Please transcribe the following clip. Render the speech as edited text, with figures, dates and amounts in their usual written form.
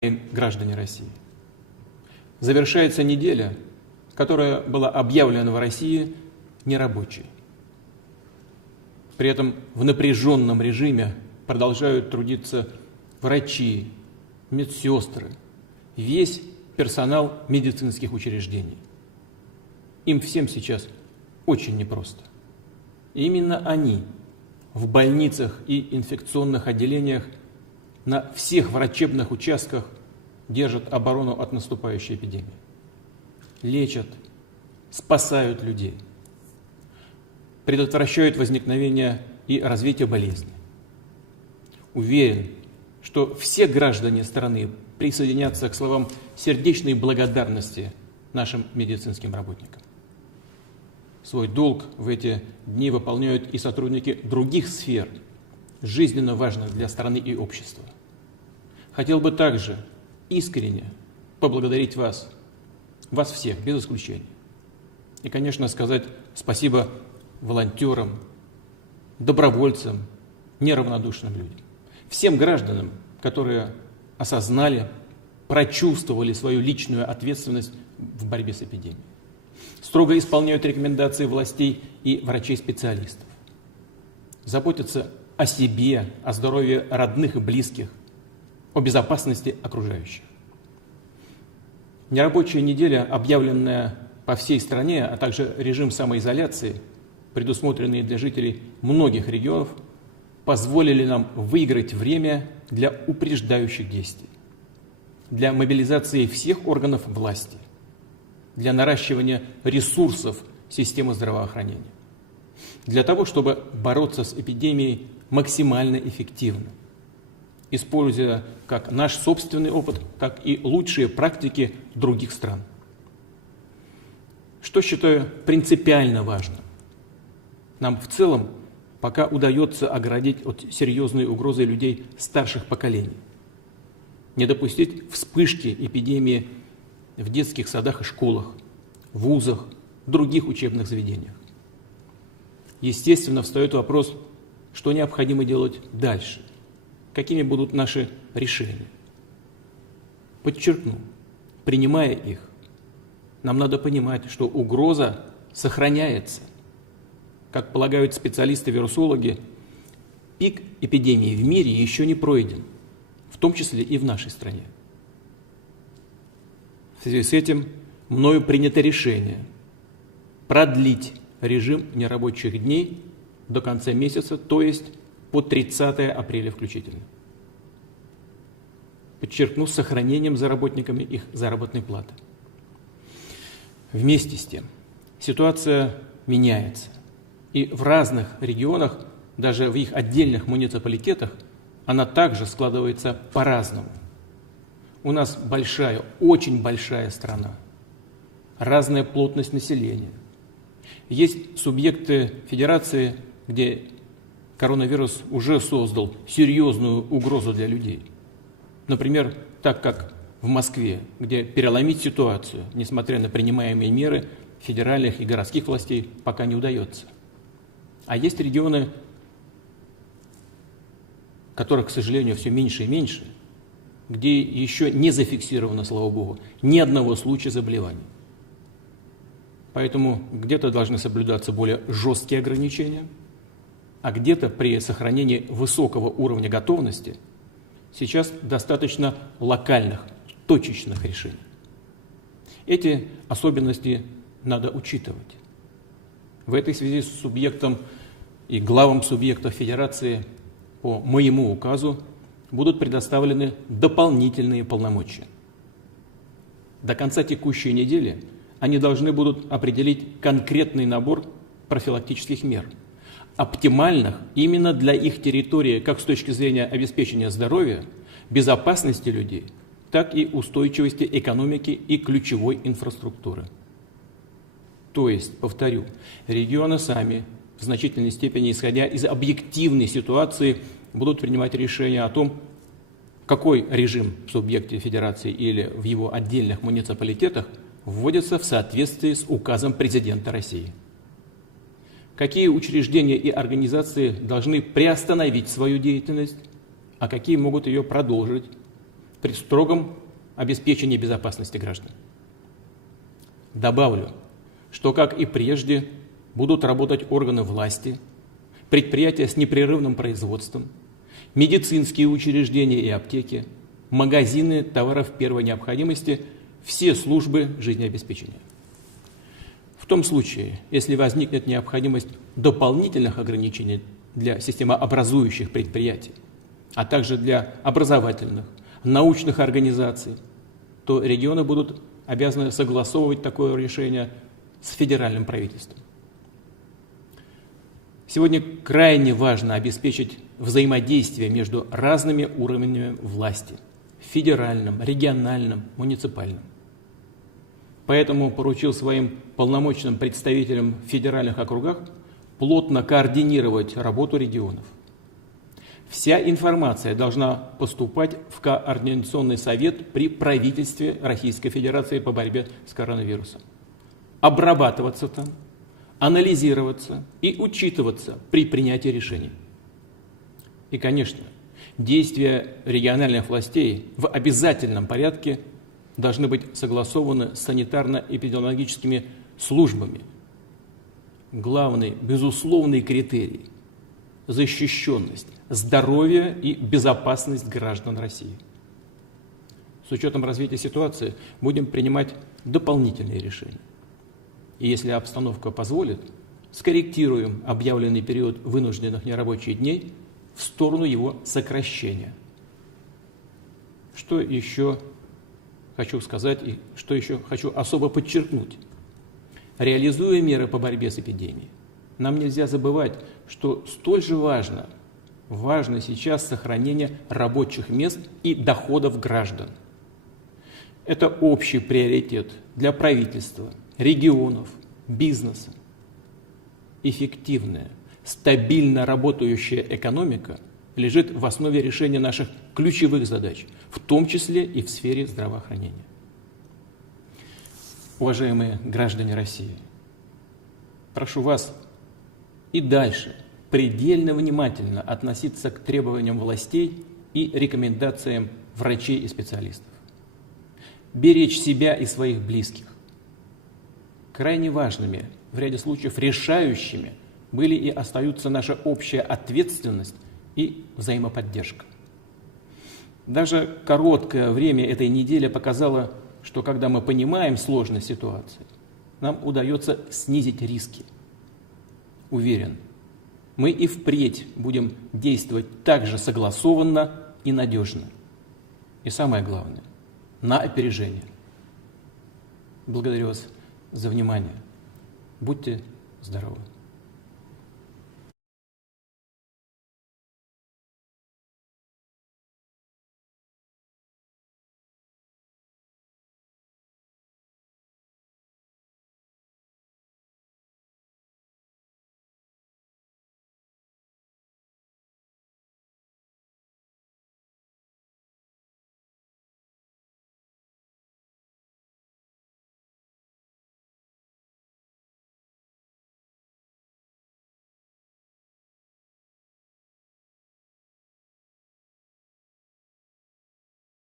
граждане России. Завершается неделя, которая была объявлена в России нерабочей. При этом в напряженном режиме продолжают трудиться врачи, медсестры, весь персонал медицинских учреждений. Им всем сейчас очень непросто. И именно они в больницах и инфекционных отделениях на всех врачебных участках держат оборону от наступающей эпидемии. Лечат, спасают людей, предотвращают возникновение и развитие болезни. Уверен, что все граждане страны присоединятся к словам сердечной благодарности нашим медицинским работникам. Свой долг в эти дни выполняют и сотрудники других сфер, жизненно важных для страны и общества. Хотел бы также искренне поблагодарить вас всех, без исключения. И, конечно, сказать спасибо волонтерам, добровольцам, неравнодушным людям. Всем гражданам, которые осознали, прочувствовали свою личную ответственность в борьбе с эпидемией. Строго исполняют рекомендации властей и врачей-специалистов. Заботятся о себе, о здоровье родных и близких, о безопасности окружающих. Нерабочая неделя, объявленная по всей стране, а также режим самоизоляции, предусмотренные для жителей многих регионов, позволили нам выиграть время для упреждающих действий, для мобилизации всех органов власти, для наращивания ресурсов системы здравоохранения, для того, чтобы бороться с эпидемией максимально эффективно, используя как наш собственный опыт, так и лучшие практики других стран. Что считаю принципиально важным? Нам в целом пока удается оградить от серьезной угрозы людей старших поколений, не допустить вспышки эпидемии в детских садах и школах, вузах, других учебных заведениях. Естественно, встает вопрос, что необходимо делать дальше, какими будут наши решения. Подчеркну, принимая их, нам надо понимать, что угроза сохраняется. Как полагают специалисты-вирусологи, пик эпидемии в мире еще не пройден, в том числе и в нашей стране. В связи с этим мною принято решение продлить режим нерабочих дней до конца месяца, то есть по 30 апреля включительно. Подчеркну, с сохранением за работниками их заработной платы. Вместе с тем, ситуация меняется. И в разных регионах, даже в их отдельных муниципалитетах, она также складывается по-разному. У нас большая, очень большая страна, разная плотность населения. Есть субъекты федерации, где коронавирус уже создал серьезную угрозу для людей. Например, так как в Москве, где переломить ситуацию, несмотря на принимаемые меры федеральных и городских властей, пока не удается. А есть регионы, которых, к сожалению, все меньше и меньше, где еще не зафиксировано, слава богу, ни одного случая заболевания. Поэтому где-то должны соблюдаться более жесткие ограничения, а где-то при сохранении высокого уровня готовности сейчас достаточно локальных, точечных решений. Эти особенности надо учитывать. В этой связи с субъектом и главам субъектов Федерации по моему указу будут предоставлены дополнительные полномочия. До конца текущей недели они должны будут определить конкретный набор профилактических мер, оптимальных именно для их территории, как с точки зрения обеспечения здоровья, безопасности людей, так и устойчивости экономики и ключевой инфраструктуры. То есть, повторю, регионы сами, в значительной степени исходя из объективной ситуации, будут принимать решение о том, какой режим в субъекте федерации или в его отдельных муниципалитетах вводится в соответствии с указом президента России. Какие учреждения и организации должны приостановить свою деятельность, а какие могут ее продолжить, при строгом обеспечении безопасности граждан. Добавлю, что, как и прежде, будут работать органы власти, предприятия с непрерывным производством, медицинские учреждения и аптеки, магазины товаров первой необходимости, все службы жизнеобеспечения. В том случае, если возникнет необходимость дополнительных ограничений для системообразующих предприятий, а также для образовательных, научных организаций, то регионы будут обязаны согласовывать такое решение с федеральным правительством. Сегодня крайне важно обеспечить взаимодействие между разными уровнями власти – федеральным, региональным, муниципальным. Поэтому поручил своим полномочным представителям в федеральных округах плотно координировать работу регионов. Вся информация должна поступать в Координационный совет при правительстве Российской Федерации по борьбе с коронавирусом, обрабатываться там, анализироваться и учитываться при принятии решений. И, конечно, действия региональных властей в обязательном порядке должны быть согласованы с санитарно-эпидемиологическими службами. Главный, безусловный критерий – защищенность, здоровье и безопасность граждан России. С учетом развития ситуации будем принимать дополнительные решения. И если обстановка позволит, скорректируем объявленный период вынужденных нерабочих дней в сторону его сокращения. Что еще хочу сказать и что еще хочу особо подчеркнуть? Реализуя меры по борьбе с эпидемией, нам нельзя забывать, что столь же важно сейчас сохранение рабочих мест и доходов граждан. Это общий приоритет для правительства, регионов, бизнеса. Эффективная, стабильно работающая экономика лежит в основе решения наших ключевых задач, в том числе и в сфере здравоохранения. Уважаемые граждане России, прошу вас и дальше предельно внимательно относиться к требованиям властей и рекомендациям врачей и специалистов. Беречь себя и своих близких. Крайне важными, в ряде случаев решающими, были и остаются наша общая ответственность и взаимоподдержка. Даже короткое время этой недели показало, что когда мы понимаем сложность ситуации, нам удается снизить риски. Уверен, мы и впредь будем действовать так же согласованно и надежно. И самое главное, на опережение. Благодарю вас за внимание. Будьте здоровы.